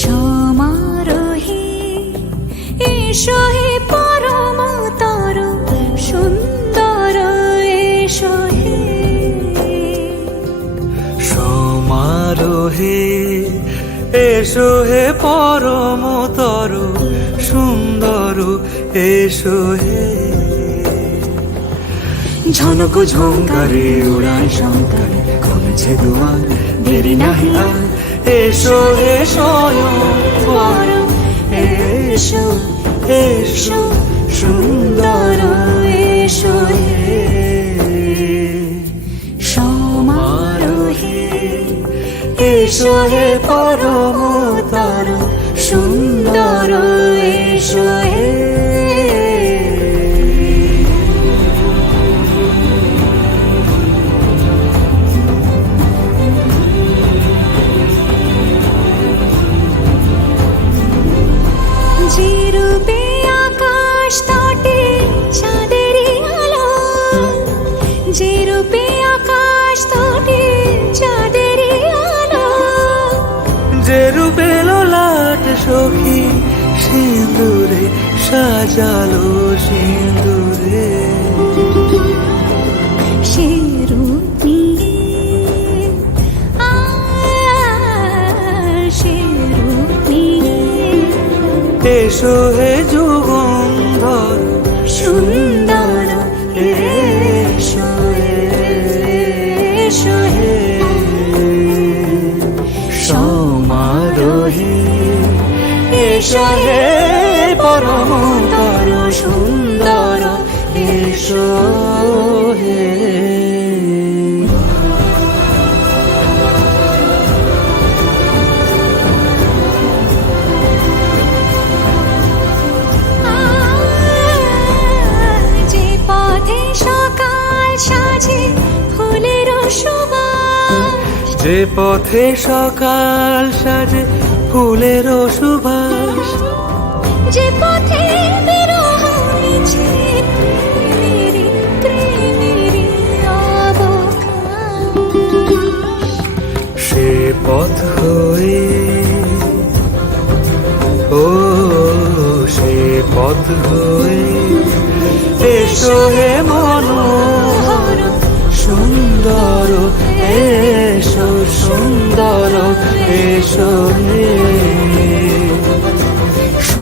সমারোহে এসো হে পরমতর সুন্দর এসো হে। সমারোহে এসো হে পরমতর সুন্দর এসো হে। ঝনক ঝঙ্কারে উড়ান শঙ্কারে খুলছে দুয়ার, দেরি নাহি আর এসো হে স্বয়ং বর। এসো এসো সুন্দর এসো হে। সমারোহে এসো হে পরমতর সুন্দর এসো হে। যে রূপে আকাশ তটে চাঁদেরই আলো, যে রূপে আকাশ তটে চাঁদেরই আলো, যে রূপে ললাট সখী সিঁদুরে সাজালো সিঁদুরে। সে রূপ নিয়ে সে রূপ নিয়ে এসো হে যুগন্ধর সুন্দর এসো এসো হে। সমারোহে এসো হে পরমতর সুন্দর এসো হে। যে পথে সকাল সাজে ফুলের সুবাস, যে পথে সকাল সাজে ফুলের সুবাস, যে পথে বিরহ মিছে প্রেমেরই প্রেমেরই অবকাশ, সে পথ হয়ে ও সে পথ হয়ে এসো হে মনোহর সুন্দর এসো সুন্দর এসো